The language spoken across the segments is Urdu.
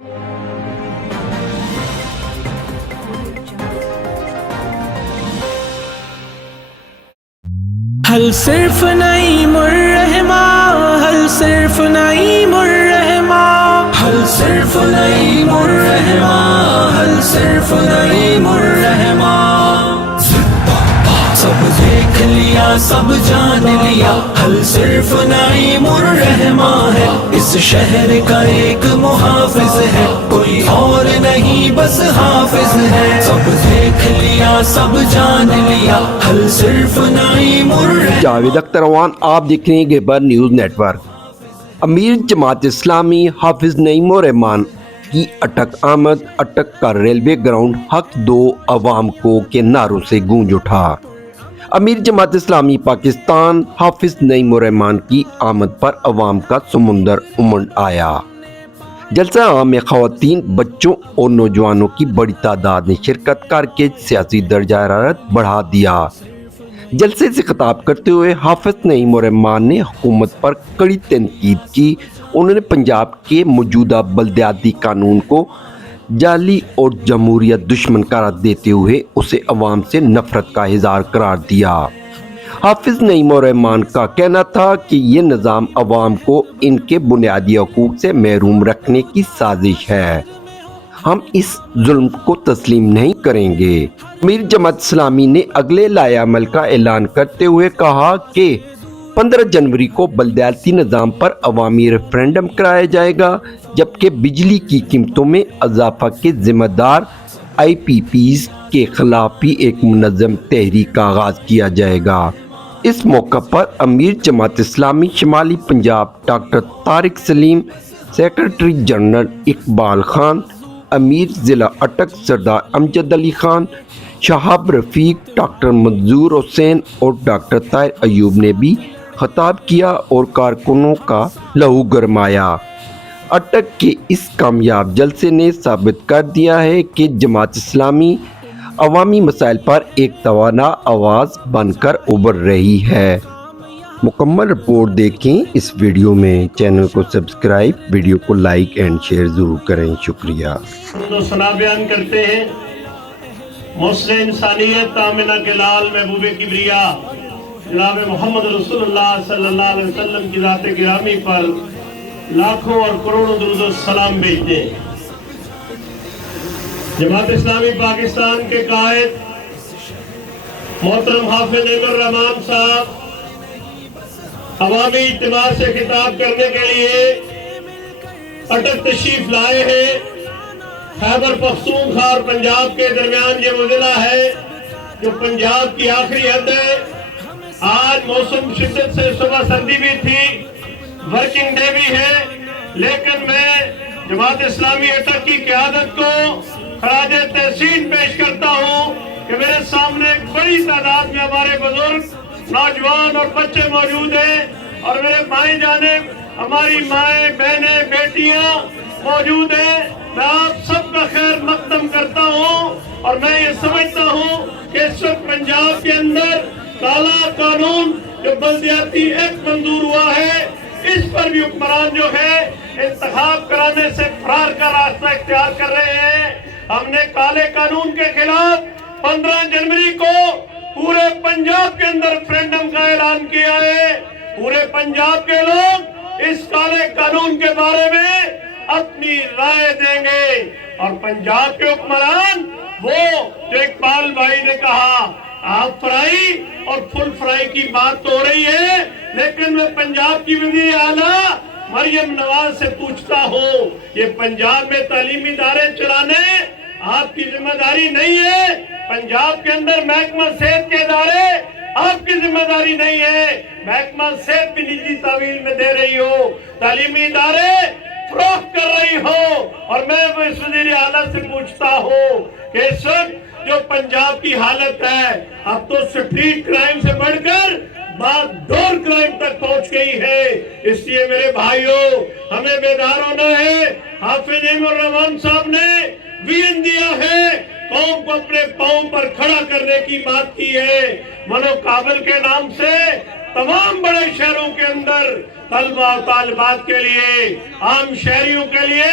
هل صرف نعیم الرحمن، هل صرف نعیم الرحمن، هل صرف نعیم الرحمن، هل صرف نعیم الرحمن، سب دیکھ لیا سب جان لیا، حل صرف نعیم الرحمن ہے، اس شہر کا ایک محافظ ہے، کوئی اور نہیں بس حافظ ہے، سب دیکھ لیا سب جان لیا، حل صرف نعیم الرحمن۔ جاوید اختر اعوان، آپ دیکھ رہے ہیں گہبر نیوز نیٹ ورک۔ امیر جماعت اسلامی حافظ نعیم الرحمن کی اٹک آمد، اٹک کا ریلوے گراؤنڈ حق دو عوام کو کے نعروں سے گونج اٹھا۔ امیر جماعت اسلامی پاکستان حافظ نعیم الرحمن کی آمد پر عوام کا سمندر امنڈ آیا۔ جلسہ عام میں خواتین، بچوں اور نوجوانوں کی بڑی تعداد نے شرکت کر کے سیاسی درجہ حرارت بڑھا دیا۔ جلسے سے خطاب کرتے ہوئے حافظ نعیم الرحمن نے حکومت پر کڑی تنقید کی۔ انہوں نے پنجاب کے موجودہ بلدیاتی قانون کو جعلی اور جمہوریت دشمن قرار دیتے ہوئے اسے عوام سے نفرت کا اظہار قرار دیا۔ حافظ نعیم الرحمن کا کہنا تھا کہ یہ نظام عوام کو ان کے بنیادی حقوق سے محروم رکھنے کی سازش ہے، ہم اس ظلم کو تسلیم نہیں کریں گے۔ امیر جماعت اسلامی نے اگلے لائحہ عمل کا اعلان کرتے ہوئے کہا کہ 15 جنوری کو بلدیاتی نظام پر عوامی ریفرنڈم کرایا جائے گا، جبکہ بجلی کی قیمتوں میں اضافہ کے ذمہ دار آئی پی پیز کے خلاف بھی ایک منظم تحریک کا آغاز کیا جائے گا۔ اس موقع پر امیر جماعت اسلامی شمالی پنجاب ڈاکٹر طارق سلیم، سیکرٹری جنرل اقبال خان، امیر ضلع اٹک سردار امجد علی خان، شہاب رفیق، ڈاکٹر منظور حسین اور ڈاکٹر طاہر ایوب نے بھی خطاب کیا اور کارکنوں کا لہو گرمایا۔ اٹک کے اس کامیاب جلسے نے ثابت کر دیا ہے کہ جماعت اسلامی عوامی مسائل پر ایک توانا آواز بن کر ابھر رہی ہے۔ مکمل رپورٹ دیکھیں اس ویڈیو میں۔ چینل کو سبسکرائب، ویڈیو کو لائک اینڈ شیئر ضرور کریں۔ شکریہ۔ ثنا بیان کرتے ہیں محسن انسانیت آمنہ کے لال محبوب کبریا جناب محمد رسول اللہ صلی اللہ علیہ وسلم کی ذات گرامی پر لاکھوں اور کروڑوں درود و سلام بھیجتے ہیں۔ جماعت اسلامی پاکستان کے قائد محترم حافظ نعیم الرحمن صاحب عوامی اجتماع سے خطاب کرنے کے لیے اٹک تشریف لائے ہیں۔ خیبر پختونخوا اور پنجاب کے درمیان یہ وہ ضلع ہے جو پنجاب کی آخری حد ہے۔ آج موسم شدت سے صبح سردی بھی تھی، ورکنگ ڈے بھی ہے، لیکن میں جماعت اسلامی اٹک کی قیادت کو خراج تحسین پیش کرتا ہوں کہ میرے سامنے ایک بڑی تعداد میں ہمارے بزرگ، نوجوان اور بچے موجود ہیں، اور میرے بائیں جانب ہماری مائیں، بہنیں، بیٹیاں موجود ہیں۔ میں آپ سب کا خیر مقدم کرتا ہوں، اور میں یہ سمجھتا ہوں کہ اس وقت پنجاب کے اندر کالا قانون جو بلدیاتی ایکٹ منظور ہوا ہے، اس پر بھی حکمران جو ہے انتخاب کرانے سے فرار کا راستہ اختیار کر رہے ہیں۔ ہم نے کالے قانون کے خلاف 15 جنوری کو پورے پنجاب کے اندر ریفرنڈم کا اعلان کیا ہے۔ پورے پنجاب کے لوگ اس کالے قانون کے بارے میں اپنی رائے دیں گے، اور پنجاب کے حکمران وہ جو اقبال بھائی نے کہا ہاف فرائی اور فل فرائی کی بات تو ہو رہی ہے، لیکن میں پنجاب کی وزیر اعلیٰ مریم نواز سے پوچھتا ہوں، یہ پنجاب میں تعلیمی ادارے چلانے آپ کی ذمہ داری نہیں ہے؟ پنجاب کے اندر محکمہ صحت کے ادارے آپ کی ذمہ داری نہیں ہے؟ محکمہ صحت بھی نجی تعویل میں دے رہی ہو، تعلیمی ادارے فروخت کر رہی ہو، اور میں اس وزیر اعلیٰ سے پوچھتا ہوں کہ اس وقت جو پنجاب کی حالت ہے، اب تو سٹریٹ کرائم سے بڑھ کر بات ڈور کرائم تک پہنچ گئی ہے۔ اس لیے میرے بھائیوں، ہمیں بیدار ہونا ہے۔ حافظ نعیم الرحمن صاحب نے ویژن دیا ہے، قوم کو اپنے پاؤں پر کھڑا کرنے کی بات کی ہے۔ منو کابل کے نام سے تمام بڑے شہروں کے اندر طلبہ و طالبات کے لیے، عام شہریوں کے لیے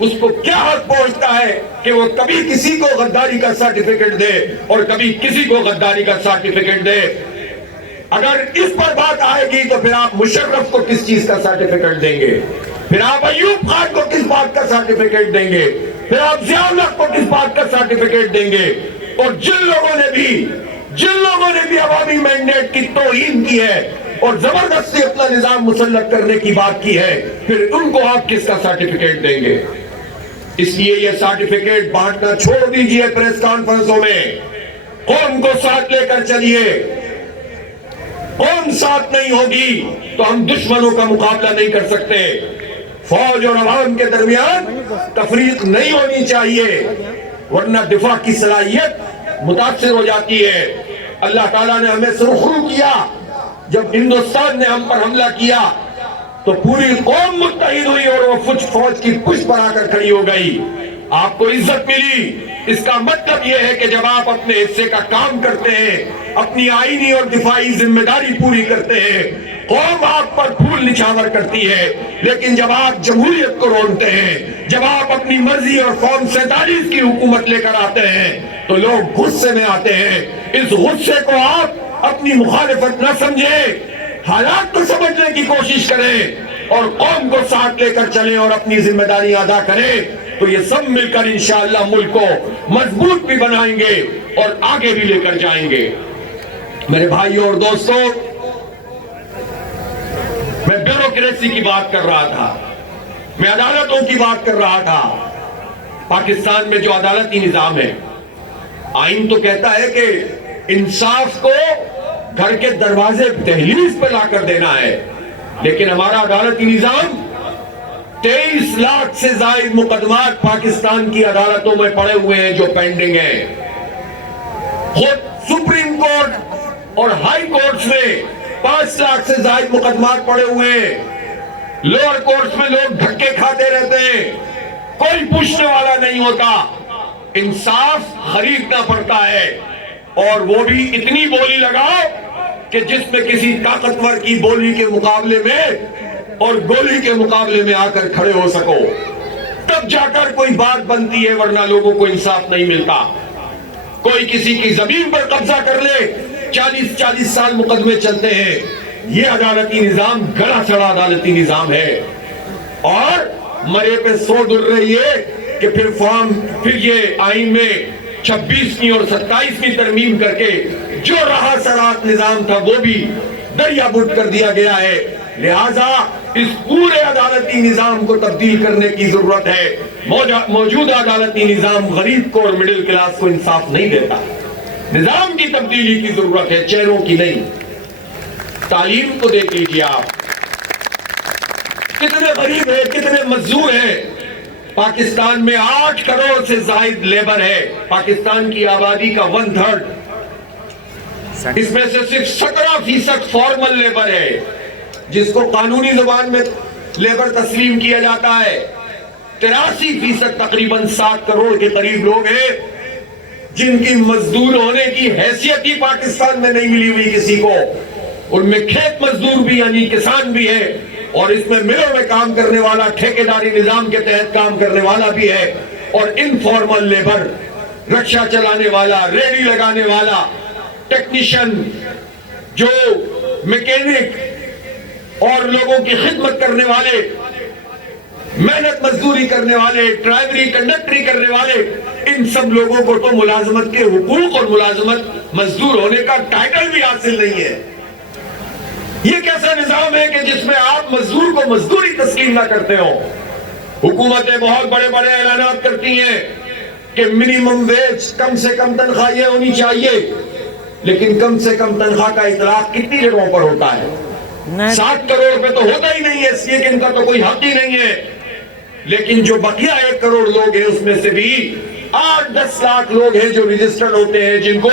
اس کو کیا حق پہنچتا ہے کہ وہ کبھی کسی کو غداری کا سرٹیفکیٹ دے اور کبھی کسی کو غداری کا سرٹیفکیٹ دے؟ اگر اس پر بات آئے گی تو پھر آپ مشرف کو کس چیز کا سرٹیفکیٹ دیں گے؟ پھر آپ ایوب خان کو کس بات کا سرٹیفکیٹ دیں گے؟ پھر آپ ضیاء الحق کو کس بات کا سرٹیفکیٹ دیں گے؟ اور جن لوگوں نے بھی عوامی مینڈیٹ کی توہین کی ہے اور زبردستی اپنا نظام مسلط کرنے کی بات کی ہے، پھر ان کو آپ کس کا سرٹیفکیٹ دیں گے؟ اس لیے یہ سرٹیفکیٹ بانٹنا چھوڑ دیجئے پریس کانفرنسوں میں، قوم کو ساتھ لے کر چلیے۔ قوم ساتھ نہیں ہوگی تو ہم دشمنوں کا مقابلہ نہیں کر سکتے۔ فوج اور عوام کے درمیان تفریق نہیں ہونی چاہیے، ورنہ دفاع کی صلاحیت متاثر ہو جاتی ہے۔ اللہ تعالیٰ نے ہمیں سرخرو کیا، جب ہندوستان نے ہم پر حملہ کیا تو پوری قوم متحد ہوئی اور وہ فوج کی پشت پر آ کر کھڑی ہو گئی، آپ کو عزت ملی۔ اس کا مطلب یہ ہے کہ جب آپ اپنے حصے کا کام کرتے ہیں، اپنی آئینی اور دفاعی ذمہ داری پوری کرتے ہیں، قوم آپ پر پھول نچھاور کرتی ہے۔ لیکن جب آپ جمہوریت کو رونتے ہیں، جب آپ اپنی مرضی اور قوم 47 کی حکومت لے کر آتے ہیں تو لوگ غصے میں آتے ہیں۔ اس غصے کو آپ اپنی مخالفت نہ سمجھیں، حالات کو سمجھنے کی کوشش کریں اور قوم کو ساتھ لے کر چلیں اور اپنی ذمہ داری ادا کریں، تو یہ سب مل کر انشاءاللہ ملک کو مضبوط بھی بنائیں گے اور آگے بھی لے کر جائیں گے۔ میرے بھائیوں اور دوستوں، میں بیوروکریسی کی بات کر رہا تھا، میں عدالتوں کی بات کر رہا تھا۔ پاکستان میں جو عدالتی نظام ہے، آئین تو کہتا ہے کہ انصاف کو گھر کے دروازے دہلیز پہ لا کر دینا ہے، لیکن ہمارا عدالتی نظام 23 لاکھ سے زائد مقدمات پاکستان کی عدالتوں میں پڑے ہوئے ہیں جو پینڈنگ ہیں۔ خود سپریم کورٹ اور ہائی کورٹس میں 5 لاکھ سے زائد مقدمات پڑے ہوئے ہیں۔ لوور کورٹس میں لوگ دھکے کھاتے رہتے ہیں، کوئی پوچھنے والا نہیں ہوتا۔ انصاف خریدنا پڑتا ہے، اور وہ بھی اتنی بولی لگاؤ کہ جس میں کسی طاقتور کی بولی کے مقابلے میں اور گولی کے مقابلے میں آ کر کھڑے ہو سکو، تب جا کر کوئی بات بنتی ہے، ورنہ لوگوں کو انصاف نہیں ملتا۔ کوئی کسی کی زمین پر قبضہ کر لے، 40 سال مقدمے چلتے ہیں۔ یہ عدالتی نظام گڑا چڑھا عدالتی نظام ہے، اور مرے پہ سو در رہی ہے کہ پھر یہ آئین میں 26ویں اور 27ویں ترمیم کر کے جو رہا سرات نظام تھا وہ بھی دریا بٹ کر دیا گیا ہے۔ لہٰذا اس پورے عدالتی نظام کو تبدیل کرنے کی ضرورت ہے۔ موجودہ عدالتی نظام غریب کو اور مڈل کلاس کو انصاف نہیں دیتا۔ نظام کی تبدیلی کی ضرورت ہے، چہروں کی نہیں۔ تعلیم کو دیکھ لیجیے آپ، کتنے غریب ہیں، کتنے مزدور ہیں۔ پاکستان میں 8 کروڑ سے زائد لیبر ہے، پاکستان کی آبادی کا 1/3۔ اس میں سے صرف 17% فارمل لیبر ہے، جس کو قانونی زبان میں لیبر تسلیم کیا جاتا ہے۔ 83% تقریباً 7 کروڑ کے قریب لوگ ہیں جن کی مزدور ہونے کی حیثیت ہی پاکستان میں نہیں ملی ہوئی کسی کو۔ ان میں کھیت مزدور بھی یعنی کسان بھی ہے، اور اس میں ملوں میں کام کرنے والا، ٹھیکیداری نظام کے تحت کام کرنے والا بھی ہے، اور انفارمل لیبر، رکشہ چلانے والا، ریڑھی لگانے والا، ٹیکنیشین، جو میکینک اور لوگوں کی خدمت کرنے والے، محنت مزدوری کرنے والے، ڈرائیوری کنڈکٹری کرنے والے، ان سب لوگوں کو تو ملازمت کے حقوق اور ملازمت مزدور ہونے کا ٹائٹل بھی حاصل نہیں ہے۔ یہ کیسا نظام ہے کہ جس میں آپ مزدور کو مزدوری تسلیم نہ کرتے ہو؟ حکومتیں بہت بڑے بڑے اعلانات کرتی ہیں کہ منیمم ویج، کم سے کم تنخواہیں ہونی چاہیے، لیکن کم سے کم تنخواہ کا اطلاق کتنی جگہوں پر ہوتا ہے؟ 7 کروڑ پہ تو ہوتا ہی نہیں ہے، اس لیے کہ ان کا تو کوئی حق ہی نہیں ہے۔ لیکن جو بقیہ 1 کروڑ لوگ ہیں، اس میں سے بھی 8-10 لاکھ لوگ ہیں جو رجسٹرڈ ہوتے ہیں، جن کو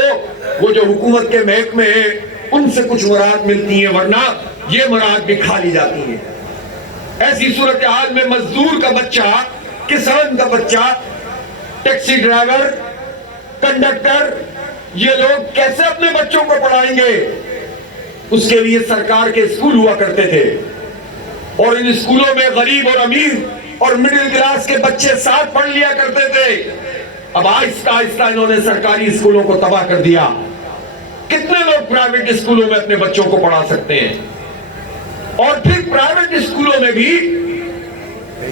وہ جو حکومت کے محکمے ہیں ان سے کچھ مراد ملتی ہیں، ورنہ یہ مراد بھی کھا لی جاتی ہیں۔ ایسی صورتحال میں مزدور کا بچہ، کسان کا بچہ، ٹیکسی ڈرائیور، کنڈکٹر، یہ لوگ کیسے اپنے بچوں کو پڑھائیں گے؟ اس کے لیے سرکار کے اسکول ہوا کرتے تھے، اور ان اسکولوں میں غریب اور امیر اور مڈل کلاس کے بچے ساتھ پڑھ لیا کرتے تھے. اب آہستہ آہستہ انہوں نے سرکاری اسکولوں کو تباہ کر دیا. کتنے لوگ پرائیویٹ اسکولوں میں اپنے بچوں کو پڑھا سکتے ہیں؟ اور پھر پرائیویٹ اسکولوں میں بھی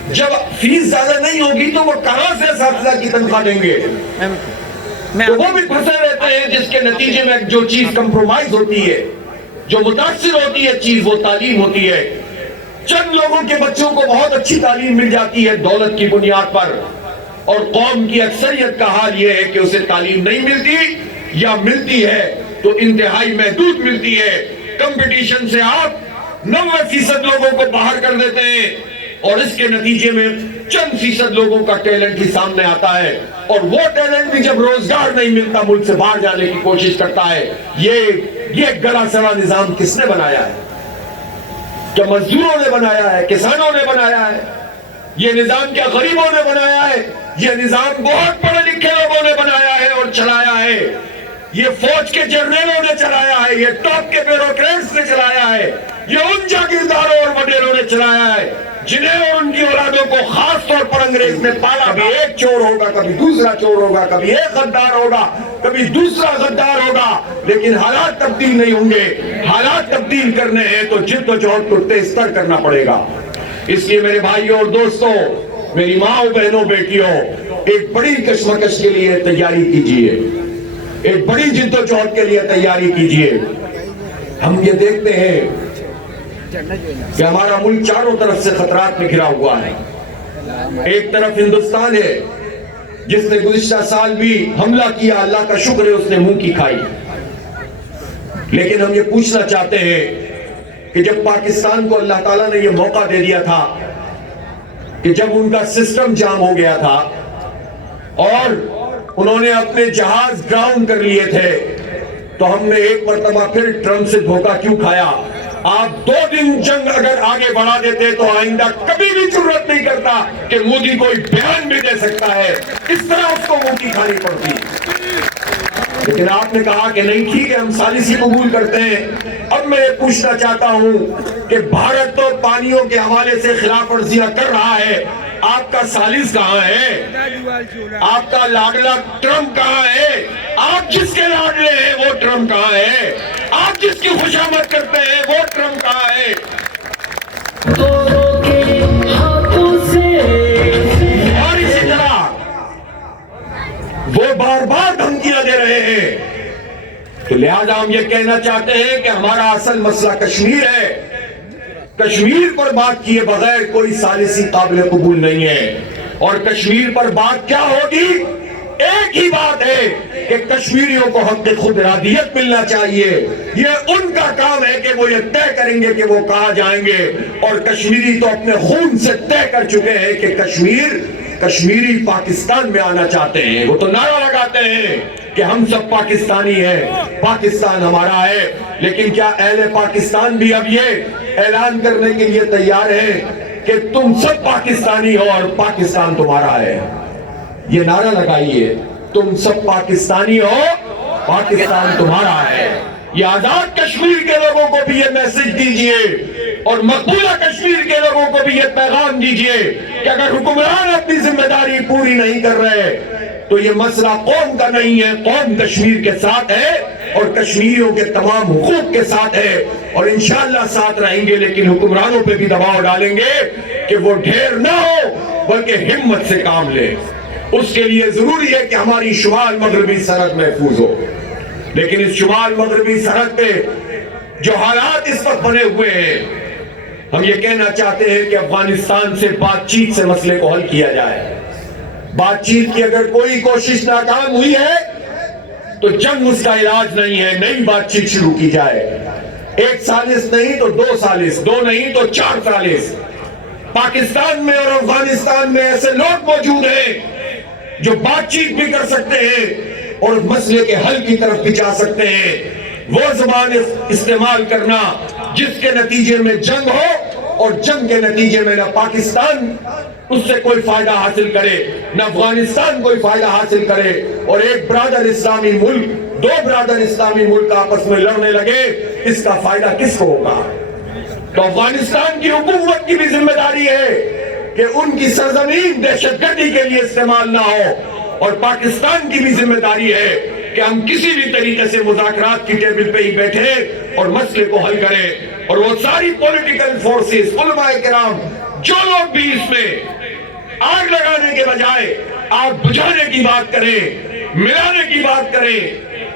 جب فیس زیادہ نہیں ہوگی تو وہ کہاں سے اساتذہ کی تنخواہ دیں گے؟ تو وہ بھی پھنسے رہتے ہیں، جس کے نتیجے میں جو چیز کمپرومائز ہوتی ہے، جو متاثر ہوتی ہے چیز، وہ تعلیم ہوتی ہے. چند لوگوں کے بچوں کو بہت اچھی تعلیم مل جاتی ہے دولت کی بنیاد پر، اور قوم کی اکثریت کا حال یہ ہے کہ اسے تعلیم نہیں ملتی، یا ملتی ہے تو انتہائی محدود ملتی ہے. کمپٹیشن سے آپ 90% لوگوں کو باہر کر دیتے ہیں، اور اس کے نتیجے میں چند فیصد لوگوں کا ٹیلنٹ ہی سامنے آتا ہے، اور وہ ٹیلنٹ بھی جب روزگار نہیں ملتا ملک سے باہر جانے کی کوشش کرتا ہے. یہ گڑا سڑا نظام کس نے بنایا ہے؟ کیا مزدوروں نے بنایا ہے؟ کسانوں نے بنایا ہے؟ یہ نظام کیا غریبوں نے بنایا ہے؟ یہ نظام بہت پڑھے لکھے لوگوں نے بنایا ہے اور چلایا ہے. یہ فوج کے جرنیلوں نے چلایا ہے، یہ ٹاپ کے بیوروکریٹس نے چلایا ہے، یہ ان جاگیرداروں اور وڈیروں نے چلایا ہے جنہیں اور ان کی اولادوں کو خاص طور پر انگریز نے پالا. کبھی ایک چور ہوگا، کبھی دوسرا چور ہوگا، کبھی ایک غدار ہوگا، کبھی دوسرا غدار ہوگا، لیکن حالات تبدیل نہیں ہوں گے. حالات تبدیل کرنے ہیں تو جد و جہد کو تیز تر کرنا پڑے گا. اس لیے میرے بھائیوں اور دوستوں، میری ماں بہنوں بیٹیوں، ایک بڑی کشمکش کے لیے تیاری کیجئے، ایک بڑی جد و جہد کے لیے تیاری کیجئے. ہم یہ دیکھتے ہیں کہ ہمارا ملک چاروں طرف سے خطرات میں گھرا ہوا ہے. ایک طرف ہندوستان ہے جس نے گزشتہ سال بھی حملہ کیا، اللہ کا شکر ہے اس نے منہ کی کھائی. لیکن ہم یہ پوچھنا چاہتے ہیں کہ جب پاکستان کو اللہ تعالیٰ نے یہ موقع دے دیا تھا کہ جب ان کا سسٹم جام ہو گیا تھا اور انہوں نے اپنے جہاز گراؤنڈ کر لیے تھے، تو ہم نے ایک مرتبہ پھر ٹرمپ سے دھوکہ کیوں کھایا؟ آپ 2 دن جنگ اگر آگے بڑھا دیتے تو آئندہ کبھی بھی ضرورت نہیں کرتا کہ مودی کوئی بیان بھی دے سکتا ہے. اس طرح اس کو منہ کی کھانی پڑتی. لیکن آپ نے کہا کہ نہیں، ٹھیک ہے، ہم ثالثی قبول کرتے ہیں. اب میں یہ پوچھنا چاہتا ہوں کہ بھارت تو پانیوں کے حوالے سے خلاف ورزیاں کر رہا ہے، آپ کا ثالث کہاں ہے؟ آپ کا لاڈلا ٹرمپ کہاں ہے؟ آپ جس کے لاڈلے ہیں وہ ٹرمپ کہاں ہے؟ آپ جس کی خوشامد کرتے ہیں وہ ٹرمپ کہاں ہے؟ اور اسی طرح وہ بار بار دھمکیاں دے رہے ہیں. تو لہذا ہم یہ کہنا چاہتے ہیں کہ ہمارا اصل مسئلہ کشمیر ہے. کشمیر پر بات کیے بغیر کوئی ثالثی قابل قبول نہیں ہے. اور کشمیر پر بات کیا ہوگی؟ ایک ہی بات ہے کہ کشمیریوں کو حق خود ارادیت ملنا چاہیے. یہ ان کا کام ہے کہ وہ یہ طے کریں گے کہ وہ کہاں جائیں گے. اور کشمیری تو اپنے خون سے طے کر چکے ہیں کہ کشمیری پاکستان میں آنا چاہتے ہیں. وہ تو نعرہ لگاتے ہیں کہ ہم سب پاکستانی ہیں، پاکستان ہمارا ہے. لیکن کیا اہل پاکستان بھی اب یہ اعلان کرنے کے لیے تیار ہیں کہ تم سب پاکستانی ہو اور پاکستان تمہارا ہے؟ یہ نعرہ لگائیے، تم سب پاکستانی ہو، پاکستان تمہارا ہے. یہ آزاد کشمیر کے لوگوں کو بھی یہ میسج دیجئے، اور مقبولہ کشمیر کے لوگوں کو بھی یہ پیغام دیجئے کہ اگر حکمران اپنی ذمہ داری پوری نہیں کر رہے تو یہ مسئلہ قوم کا نہیں ہے. قوم کشمیر کے ساتھ ہے اور کشمیریوں کے تمام حقوق کے ساتھ ہے، اور انشاءاللہ ساتھ رہیں گے. لیکن حکمرانوں پہ بھی دباؤ ڈالیں گے کہ وہ ڈھیر نہ ہو بلکہ ہمت سے کام لے. اس کے لیے ضروری ہے کہ ہماری شمال مغربی سرحد محفوظ ہو. لیکن اس شمال مغربی سرحد پہ جو حالات اس وقت بنے ہوئے ہیں، ہم یہ کہنا چاہتے ہیں کہ افغانستان سے بات چیت سے مسئلے کو حل کیا جائے. بات چیت کی اگر کوئی کوشش ناکام ہوئی ہے تو جنگ اس کا علاج نہیں ہے. نئی بات چیت شروع کی جائے. 1 ثالث نہیں تو 2 ثالث، 2 نہیں تو 4 ثالث. پاکستان میں اور افغانستان میں ایسے لوگ موجود ہیں جو بات چیت بھی کر سکتے ہیں اور مسئلے کے حل کی طرف بھی جا سکتے ہیں. وہ زبان استعمال کرنا جس کے نتیجے میں جنگ ہو، اور جنگ کے نتیجے میں نہ پاکستان اس سے کوئی فائدہ حاصل کرے نہ افغانستان کوئی فائدہ حاصل کرے، اور ایک برادر اسلامی ملک، 2 برادر اسلامی ملک آپس میں لڑنے لگے. اس کا فائدہ کس کو ہوگا؟ تو افغانستان کی حکومت کی بھی ذمہ داری ہے کہ ان کی سرزمین دہشت گردی کے لیے استعمال نہ ہو. اور پاکستان کی بھی ذمہ داری ہے کہ ہم کسی بھی طریقے سے مذاکرات کی ٹیبل پہ ہی بیٹھے اور مسئلے کو حل کریں. اور وہ ساری پولیٹیکل فورسز، علماء کرام، جو لوگ بھی اس میں آگ لگانے کے بجائے آگ بجھانے کی بات کریں، ملانے کی بات کریں،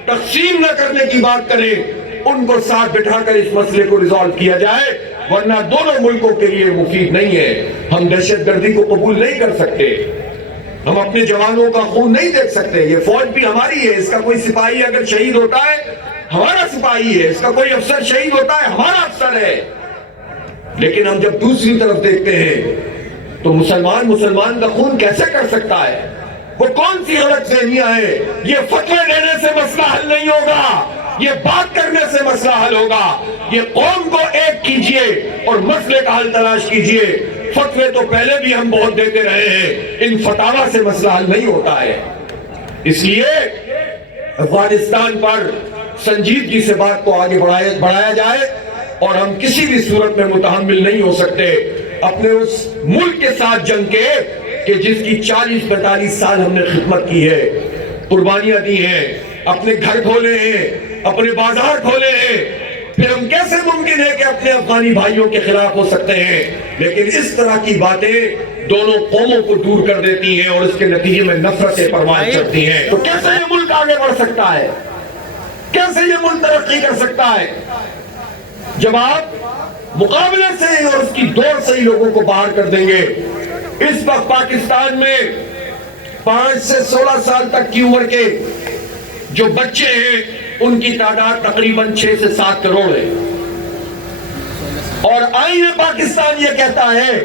تقسیم نہ کرنے کی بات کریں، ان کو ساتھ بٹھا کر اس مسئلے کو ریزالو کیا جائے، ورنہ دونوں ملکوں کے لیے مفید نہیں ہے. ہم دہشت گردی کو قبول نہیں کر سکتے، ہم اپنے جوانوں کا خون نہیں دیکھ سکتے. یہ فوج بھی ہماری ہے، اس کا کوئی سپاہی اگر شہید ہوتا ہے ہمارا سپاہی ہے، اس کا کوئی افسر شہید ہوتا ہے ہمارا افسر ہے. لیکن ہم جب دوسری طرف دیکھتے ہیں تو مسلمان کا خون کیسے کر سکتا ہے؟ وہ کون سی غلط فہمیاں ہیں؟ یہ فتوے دینے سے مسئلہ حل نہیں ہوگا، یہ بات کرنے سے مسئلہ حل ہوگا. یہ قوم کو ایک کیجئے اور مسئلے کا حل تلاش کیجئے. فتوے تو پہلے بھی ہم بہت دیتے رہے ہیں، ان فتاوا سے مسئلہ حل نہیں ہوتا ہے. اس لیے افغانستان پر سنجیدگی سے بات کو آگے بڑھایا جائے، اور ہم کسی بھی صورت میں متحمل نہیں ہو سکتے اپنے اس ملک کے ساتھ جنگ کے کہ جس کی 40-45 سال ہم نے خدمت کی ہے، قربانیاں دی ہیں، اپنے گھر کھولے ہیں، اپنے بازار کھولے ہیں. پھر ہم کیسے ممکن ہے کہ اپنے افغانی بھائیوں کے خلاف ہو سکتے ہیں؟ لیکن اس طرح کی باتیں دونوں قوموں کو دور کر دیتی ہیں اور اس کے نتیجے میں نفرتیں پروان چڑھتی ہیں. تو کیسے یہ ملک آگے بڑھ سکتا ہے؟ کیسے یہ ملک ترقی کر سکتا ہے؟ جب آپ مقابلے سے اور اس کی دوڑ سے ہی لوگوں کو باہر کر دیں گے. اس وقت پاکستان میں 5 سے 16 سال تک کی عمر کے جو بچے ہیں ان کی تعداد تقریباً 6 سے 7 کروڑ ہے. اور آئین پاکستان یہ کہتا ہے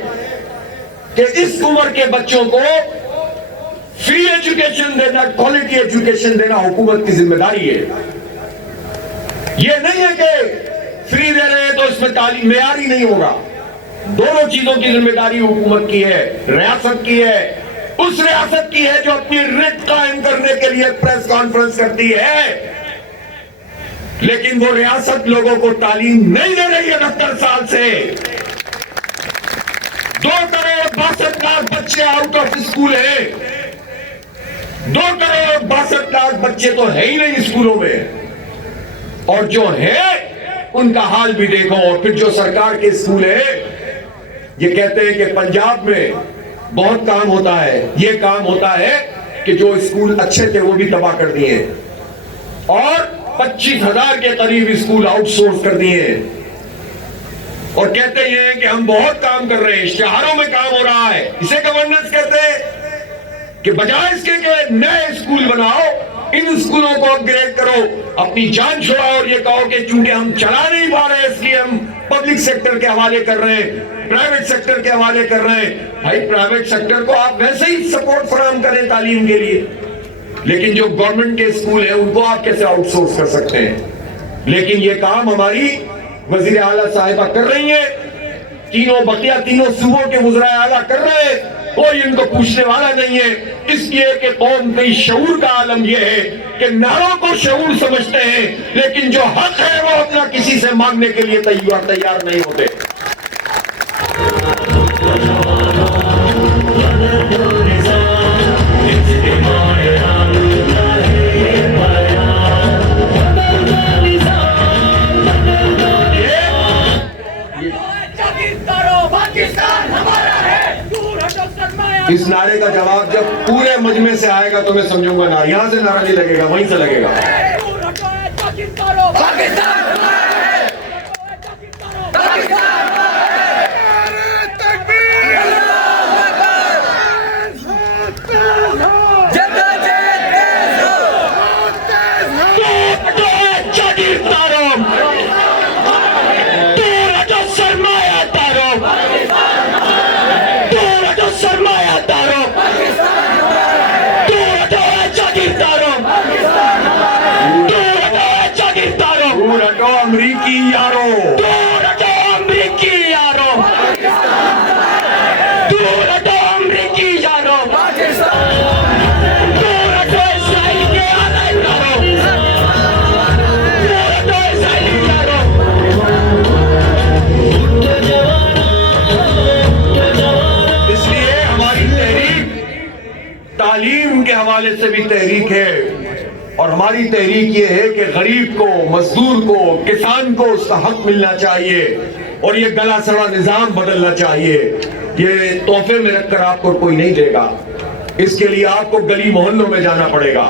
کہ اس عمر کے بچوں کو فری ایجوکیشن دینا، کوالٹی ایجوکیشن دینا حکومت کی ذمہ داری ہے. یہ نہیں ہے کہ فری دے رہے ہیں تو اس میں تعلیم معیاری نہیں ہوگا. دونوں چیزوں کی ذمہ داری حکومت کی ہے، ریاست کی ہے. اس ریاست کی ہے جو اپنی ریٹ قائم کرنے کے لیے پریس کانفرنس کرتی ہے، لیکن وہ ریاست لوگوں کو تعلیم نہیں دے رہی ہے 70 سال سے. 2 کروڑ 62 لاکھ بچے آؤٹ آف اسکول ہیں. 2 کروڑ 62 لاکھ بچے تو ہے ہی نہیں اسکولوں میں، اور جو ہے ان کا حال بھی دیکھو. اور پھر جو سرکار کے اسکول ہیں یہ کہتے ہیں کہ پنجاب میں بہت کام ہوتا ہے. یہ کام ہوتا ہے کہ جو اسکول اچھے تھے وہ بھی تباہ کر دیے اور 25,000 کے قریب اسکول آؤٹ سورس کر دیے ہیں. اور کہتے ہیں کہ ہم بہت کام کر رہے ہیں، اشتہاروں میں کام ہو رہا ہے. اسے گورننس کہتے ہیں کہ بجائے اس کے کہ نئے اسکول بناؤ، ان اسکولوں کو اپ گریڈ کرو، اپنی جان چھوڑاؤ اور یہ کہو کہ چونکہ ہم چلا نہیں پا رہے اس لیے ہم پبلک سیکٹر کے حوالے کر رہے ہیں، پرائیویٹ سیکٹر کے حوالے کر رہے ہیں. بھائی پرائیویٹ سیکٹر کو آپ ویسے ہی سپورٹ فراہم کریں تعلیم کے لیے، لیکن جو گورنمنٹ کے اسکول ہیں ان کو آپ کیسے آؤٹ سورس کر سکتے ہیں؟ لیکن یہ کام ہماری وزیر اعلیٰ صاحبہ کر رہی ہیں، بقیہ تینوں صوبوں کے وزراء اعلیٰ کر رہے ہیں. کوئی ان کو پوچھنے والا نہیں ہے، اس لیے کہ قوم کی شعور کا عالم یہ ہے کہ نعروں کو شعور سمجھتے ہیں، لیکن جو حق ہے وہ اپنا کسی سے مانگنے کے لیے تیار نہیں ہوتے. اس نعرے کا جواب جب پورے مجمع سے آئے گا تو میں سمجھوں گا نعرہ یہاں سے نعرہ نہیں لگے گا، وہیں سے لگے گا. اور ہماری تحریک یہ ہے کہ غریب کو، مزدور کو، کسان کو اس کا حق ملنا چاہیے اور یہ گلا سڑا نظام بدلنا چاہیے. یہ تحفے میں رکھ کر آپ کو کوئی نہیں دے گا. اس کے لیے آپ کو گلی محلوں میں جانا پڑے گا،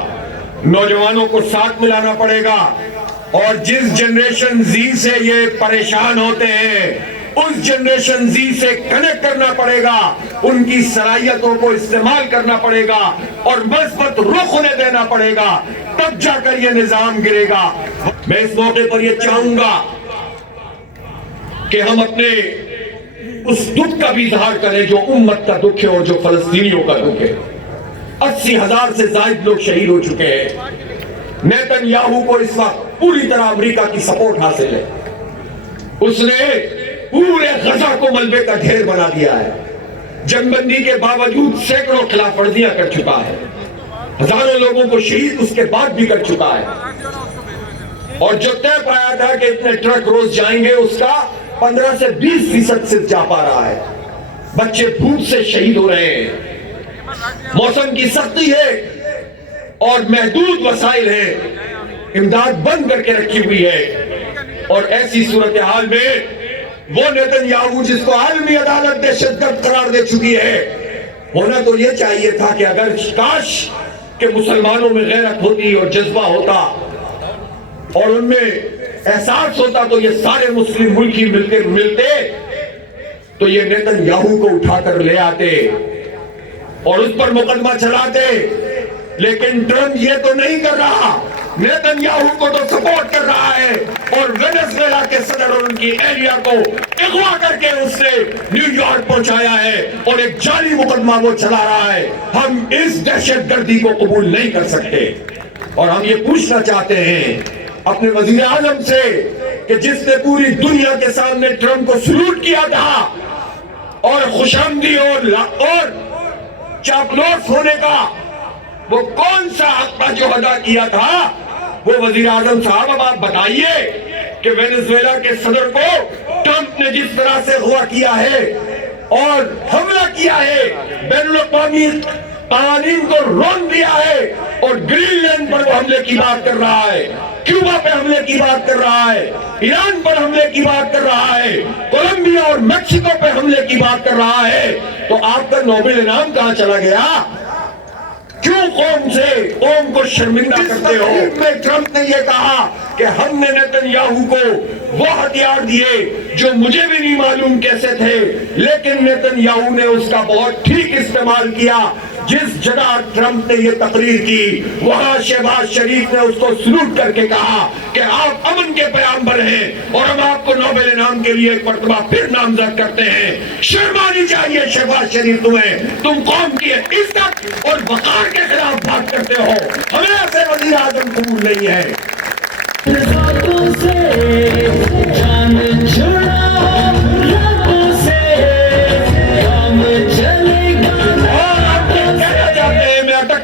نوجوانوں کو ساتھ ملانا پڑے گا، اور جس جنریشن زی سے یہ پریشان ہوتے ہیں اس جنریشن زی سے کنیکٹ کرنا پڑے گا، ان کی صلاحیتوں کو استعمال کرنا پڑے گا اور مثبت رخ انہیں دینا پڑے گا، تب جا کر یہ نظام گرے گا. میں اس موقع پر یہ چاہوں گا کہ ہم اپنے اس دکھ کا بھی اظہار کریں جو امت کا دکھ ہے اور جو فلسطینیوں کا دکھ ہے. 80,000 سے زائد لوگ شہید ہو چکے ہیں. نیتن یاہو کو اس وقت پوری طرح امریکہ کی سپورٹ حاصل ہے. اس نے پورے غزہ کو ملبے کا ڈھیر بنا دیا ہے. جنگ بندی کے باوجود سینکڑوں خلاف ورزیاں کر چکا ہے، ہزاروں لوگوں کو شہید اس کے بعد بھی کر چکا ہے. اور جو طے پایا تھا کہ اتنے ٹرک روز جائیں گے اس کا 15 سے 20% سے جا پا رہا ہے. بچے بھوک سے شہید ہو رہے ہیں. موسم کی سختی ہے اور محدود وسائل ہیں، امداد بند کر کے رکھی ہوئی ہے. اور ایسی صورتحال میں وہ نیتن یاہو جس کو عالمی عدالت دہشت گرد قرار دے چکی ہے، ہونا تو یہ چاہیے تھا کہ اگر کاش کہ مسلمانوں میں غیرت ہوتی اور جذبہ ہوتا اور ان میں احساس ہوتا تو یہ سارے مسلم ملکی ملتے تو یہ نیتن یاہو کو اٹھا کر لے آتے اور اس پر مقدمہ چلاتے. لیکن ٹرمپ یہ تو نہیں کر رہا، نیتن یاہو کو تو سپورٹ کر رہا ہے اور وینزویلا کے صدر اور ان کی ایریا کو اغوا کر کے اس نے نیو یارک پہنچایا ہے اور ایک جعلی مقدمہ وہ چلا رہا ہے. ہم اس دہشت گردی کو قبول نہیں کر سکتے اور ہم یہ پوچھنا چاہتے ہیں اپنے وزیر اعظم سے کہ جس نے پوری دنیا کے سامنے ٹرمپ کو سلوٹ کیا تھا اور خوشامدی اور چاپلوس ہونے کا وہ کون سا حق تھا جو ادا کیا تھا، وہ وزیر اعظم صاحب اب آپ بتائیے کہ وینزویلا کے صدر کو ٹرمپ نے جس طرح سے اغوا کیا ہے اور حملہ کیا ہے، بین الاقوامی قوانین کو رون دیا ہے اور گرین لینڈ پر وہ حملے کی بات کر رہا ہے، کیوبا پہ حملے کی بات کر رہا ہے، ایران پر حملے کی بات کر رہا ہے، کولمبیا اور میکسیکو پہ حملے کی بات کر رہا ہے، تو آپ کا نوبل انعام کہاں چلا گیا؟ کیوں قوم کو شرمندہ کرتے ہو؟ میں ٹرمپ نے یہ کہا کہ ہم نے نیتن یاہو کو وہ ہتھیار دیے جو مجھے بھی نہیں معلوم کیسے تھے، لیکن نیتن یاہو نے اس کا بہت ٹھیک استعمال کیا. جس جگہ ٹرمپ نے یہ تقریر کی وہاں شہباز شریف نے اس کو سلوٹ کر کے کہا کہ آپ امن کے پیغمبر ہیں اور ہم آپ کو نوبل انعام کے لیے ایک مرتبہ پھر نامزد کرتے ہیں. شرمانی چاہیے شہباز شریف تمہیں، تم قوم کی عزت اور وقار کے خلاف بات کرتے ہو. ہمیں ایسے وزیر اعظم قبول نہیں ہے.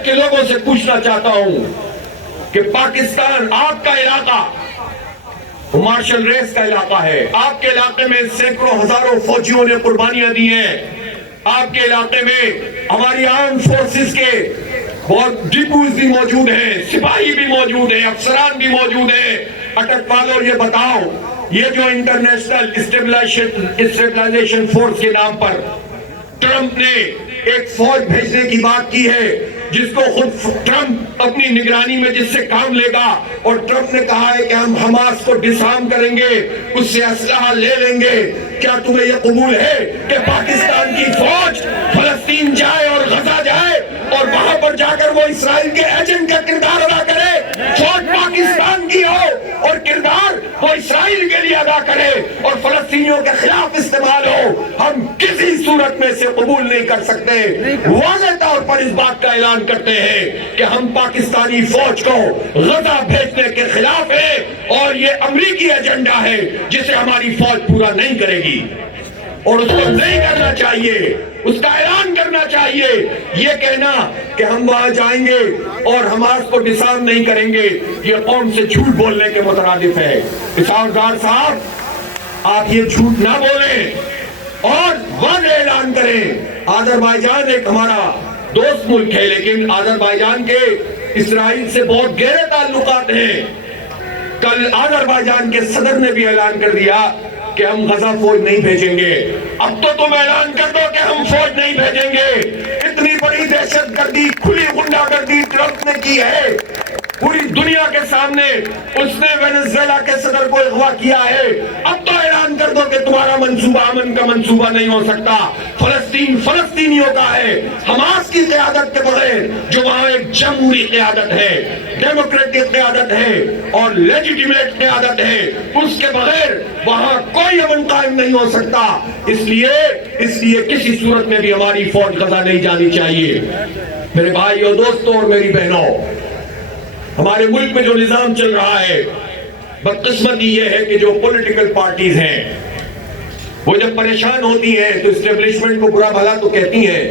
لوگوں سے پوچھنا چاہتا ہوں کہ پاکستان آپ کا علاقہ مارشل ریس کا علاقہ ہے، آپ کے علاقے میں سینکڑوں ہزاروں فوجیوں نے قربانیاں دی ہیں، آپ کے علاقے میں ہماری آرم فورسز کے بہت ڈپوز بھی موجود ہیں، سپاہی بھی موجود ہیں، افسران بھی موجود ہیں. اٹک پالو یہ بتاؤ، یہ جو انٹرنیشنل اسٹیبلائزیشن فورس کے نام پر ٹرمپ نے ایک فوج بھیجنے کی بات کی ہے جس کو خود ٹرمپ اپنی نگرانی میں جس سے کام لے گا، اور ٹرمپ نے کہا ہے کہ ہم حماس کو ڈسارم کریں گے، اس سے اسلحہ لے لیں گے. کیا تمہیں یہ قبول ہے کہ پاکستان کی فوج فلسطین جائے اور غزہ جائے اور وہاں پر جا کر وہ اسرائیل کے ایجنٹ کا کردار ادا کرے؟ فوج پاکستان کی ہو اور کردار وہ اسرائیل کے لیے ادا کرے اور فلسطینیوں کے خلاف استعمال ہو، ہم کسی صورت میں سے قبول نہیں کر سکتے. واضح طور پر اس بات کا اعلان کرتے ہیں کہ ہم پاکستانی فوج کو غزہ بھیجنے کے خلاف ہیں اور یہ امریکی ایجنڈا ہے جسے ہماری فوج پورا نہیں کرے گی اور اس کو نہیں کرنا چاہیے، اس کا اعلان کرنا چاہیے. یہ کہنا کہ ہم وہاں جائیں گے اور حماس کو ڈسارم نہیں کریں گے، یہ قوم سے جھوٹ بولنے کے مترادف ہے. اسحاق صاحب آپ یہ جھوٹ نہ بولیں اور واضح اعلان کریں. آذربائیجان ایک ہمارا دوست ملک ہے، لیکن آذربائیجان کے اسرائیل سے بہت گہرے تعلقات ہیں. کل آذربائیجان کے صدر نے بھی اعلان کر دیا کہ ہم غزہ فوج نہیں بھیجیں گے. اب تو تم اعلان کر دو کہ ہم فوج نہیں بھیجیں گے. اتنی بڑی دہشت گردی, کھلی غنڈہ گردی ٹرمپ نے کی ہے پوری دنیا کے سامنے. اس نے وینزویلا کے صدر کو اغوا کیا ہے. اب تو اعلان کر دو کہ تمہارا منصوبہ امن کا منصوبہ نہیں ہو سکتا. فلسطین فلسطینیوں کا ہے, حماس کی قیادت کے بغیر, جو وہاں ایک جمہوری قیادت ہے, ڈیموکریٹک قیادت ہے اور لیجیٹیمیٹ قیادت ہے, اس کے بغیر وہاں کوئی امن قائم نہیں ہو سکتا. اس لیے کسی صورت میں بھی ہماری فوج غزہ نہیں جانی چاہیے. میرے بھائیوں, دوستوں اور میری بہنوں, ہمارے ملک میں جو نظام چل رہا ہے, بدقسمتی یہ ہے کہ جو پولیٹیکل پارٹیز ہیں وہ جب پریشان ہوتی ہیں تو اسٹیبلشمنٹ کو برا بھلا تو کہتی ہیں,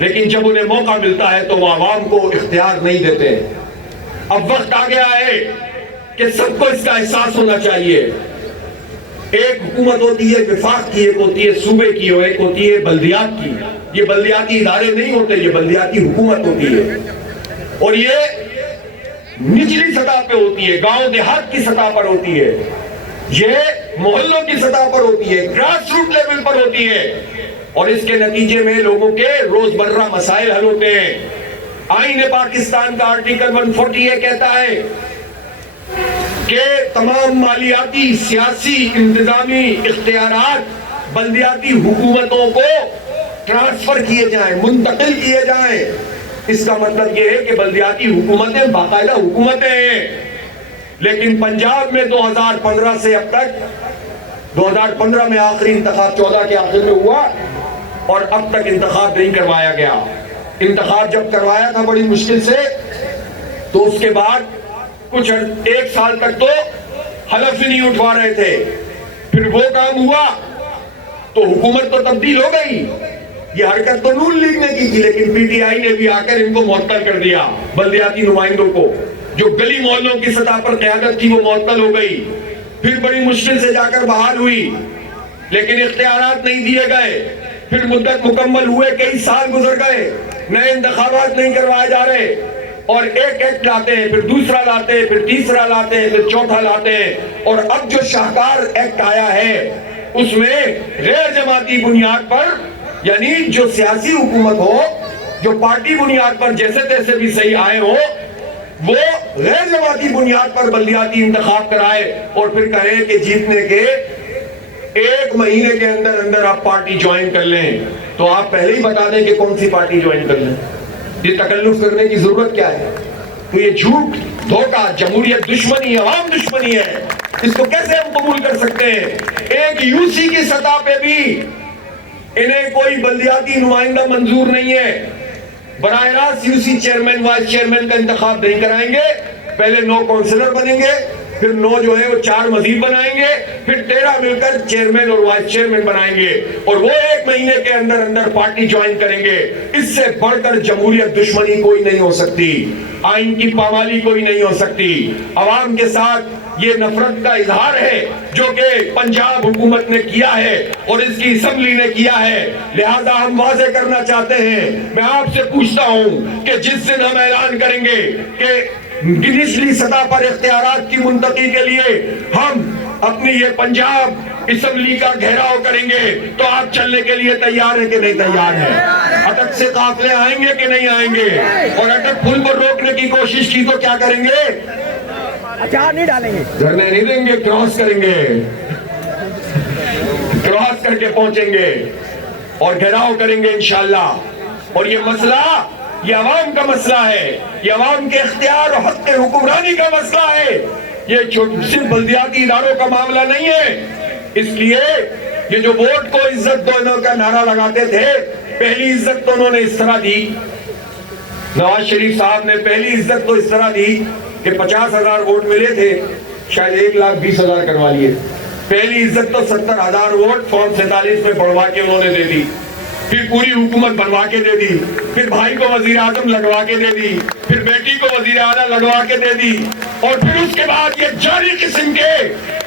لیکن جب انہیں موقع ملتا ہے تو وہ عوام کو اختیار نہیں دیتے. اب وقت آ گیا ہے کہ سب کو اس کا احساس ہونا چاہیے. ایک حکومت ہوتی ہے وفاق کی, ایک ہوتی ہے صوبے کی, اور ایک ہوتی ہے بلدیات کی. یہ بلدیاتی ادارے نہیں ہوتے, یہ بلدیاتی حکومت ہوتی ہے, اور یہ نچلی سطح پہ ہوتی ہے, گاؤں دیہات کی سطح پر ہوتی ہے, یہ محلوں کی سطح پر ہوتی ہے, گراس روٹ لیول پر ہوتی ہے, اور اس کے نتیجے میں لوگوں کے روزمرہ مسائل حل ہوتے ہیں. آئین پاکستان کا آرٹیکل 140 یہ کہتا ہے کہ تمام مالیاتی, سیاسی, انتظامی اختیارات بلدیاتی حکومتوں کو ٹرانسفر کیے جائیں, منتقل کیے جائیں. اس کا مطلب یہ ہے کہ بلدیاتی حکومتیں باقاعدہ حکومتیں ہیں. لیکن پنجاب میں 2015 سے اب تک, 2015 میں آخری انتخاب 14 کے آخر میں ہوا, اور اب تک انتخاب نہیں کروایا گیا. انتخاب جب کروایا تھا بڑی مشکل سے, تو اس کے بعد کچھ ایک سال تک تو حلف ہی نہیں اٹھوا رہے تھے. پھر وہ کام ہوا تو حکومت تو تبدیل ہو گئی. یہ حرکت تو نون لیگ نے کی تھی, لیکن پی ٹی آئی نے بھی آ کر ان کو معطل کر دیا. بلدیاتی نمائندوں کو, جو گلی محلوں کی سطح پر قیادت تھی, وہ معطل ہو گئی. پھر بڑی مشکل سے جا کر بحال ہوئی, لیکن اختیارات نہیں دیے گئے. پھر مدت مکمل ہوئے, کئی سال گزر گئے, نئے انتخابات نہیں کروائے جا رہے, اور ایک ایکٹ لاتے ہیں, پھر دوسرا لاتے ہیں, پھر تیسرا لاتے ہیں, پھر چوتھا لاتے ہیں. اور اب جو شاہکار ایکٹ آیا ہے اس میں غیر جماعتی بنیاد پر, یعنی جو سیاسی حکومت ہو, جو پارٹی بنیاد پر جیسے تیسے بھی صحیح آئے ہو, وہ غیر جماعتی بنیاد پر بلدیاتی انتخاب کرائے, اور پھر کہے کہ جیتنے کے 1 مہینے کے اندر اندر آپ پارٹی جوائن کر لیں. تو آپ پہلے ہی بتا دیں کہ کون سی پارٹی جوائن کر لیں. یہ تکلف کرنے کی ضرورت کیا ہے؟ تو یہ جھوٹ, دھوکہ, جمہوریت دشمنی, عوام دشمنی ہے. اس کو کیسے ہم قبول کر سکتے ہیں؟ ایک یو سی کی سطح پہ بھی انہیں کوئی بلدیاتی نمائندہ منظور نہیں ہے. براہ راست U C chairman, vice chairman کا انتخاب نہیں کرائیں گے. پہلے 9 کونسلر بنیں گے, پھر 9 جو ہے وہ 4 مزید بنائیں گے, پھر 13 مل کر چیئرمین اور وائس چیئرمین بنائیں گے, اور وہ 1 مہینے کے اندر اندر پارٹی جوائن کریں گے. اس سے بڑھ کر جمہوریت دشمنی کوئی نہیں ہو سکتی, آئین کی پامالی کوئی نہیں ہو سکتی. عوام کے ساتھ یہ نفرت کا اظہار ہے جو کہ پنجاب حکومت نے کیا ہے اور اس کی اسمبلی نے کیا ہے. لہذا ہم واضح کرنا چاہتے ہیں, میں آپ سے پوچھتا ہوں کہ جس دن ہم اعلان کریں گے کہ نچلی سطح پر اختیارات کی منتقلی کے لیے ہم اپنی یہ پنجاب اسمبلی کا گھیراؤ کریں گے, تو آپ چلنے کے لیے تیار ہیں کہ نہیں تیار ہیں؟ اٹک سے قافلے آئیں گے کہ نہیں آئیں گے؟ اور اٹک پل پر روکنے کی کوشش کی تو کیا کریں گے؟ اچار نہیں ڈالیں گے, دھرنے نہیں دیں گے, کراس کریں گے, کراس کر کے پہنچیں گے اور گھیراؤ کریں گے انشاءاللہ. اور یہ مسئلہ, یہ عوام کا مسئلہ ہے, یہ عوام کے اختیار اور حق حکمرانی کا مسئلہ ہے. یہ صرف بلدیاتی اداروں کا معاملہ نہیں ہے. اس لیے یہ جو ووٹ کو عزت دو کا نعرہ لگاتے تھے, پہلی عزت تو انہوں نے اس طرح دی, نواز شریف صاحب نے پہلی عزت تو اس طرح دی کہ 50,000 ووٹ ملے تھے, شاید 1,20,000 کروا لیے. پہلی عزت تو 70,000 ووٹ فارم 47 میں بڑھوا کے انہوں نے دے دی, پھر پوری حکومت بنوا کے دے دی, پھر بھائی کو وزیر اعظم لگوا کے دے دی, پھر بیٹی کو وزیر اعلیٰ لگوا کے دے دی. اور پھر اس کے بعد یہ جاری قسم کے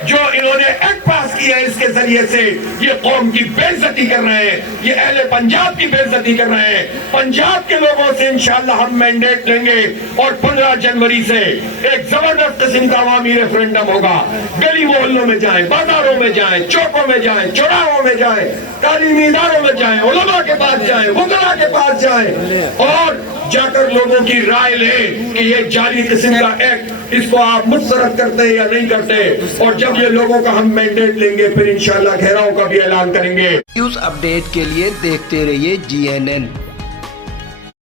جو انہوں نے ایکٹ پاس کیا ہے اس کے ذریعے سے یہ قوم کی بے عزتی کر رہے ہیں, یہ اہل پنجاب کی بے عزتی کر رہے ہیں. پنجاب کے لوگوں سے انشاءاللہ ہم مینڈیٹ لیں گے اور 15 جنوری سے ایک زبردست قسم کا عوامی ریفرنڈم ہوگا. گلی محلوں میں جائیں, بازاروں میں جائیں, چوکوں میں جائیں, چوراہوں میں جائیں, تعلیمی اداروں میں جائیں, علماء کے پاس جائیں, وزراء کے پاس جائیں اور جا کر لوگوں کی رائے لیں کہ یہ جعلی قسم کا ایکٹ اس کو آپ مسترد کرتے یا نہیں کرتے. اور جب یہ لوگوں کا ہم مینڈیٹ لیں گے پھر انشاءاللہ گھیراؤ کا بھی اعلان کریں گے. نیوز اپڈیٹ کے لیے دیکھتے رہیے GNN.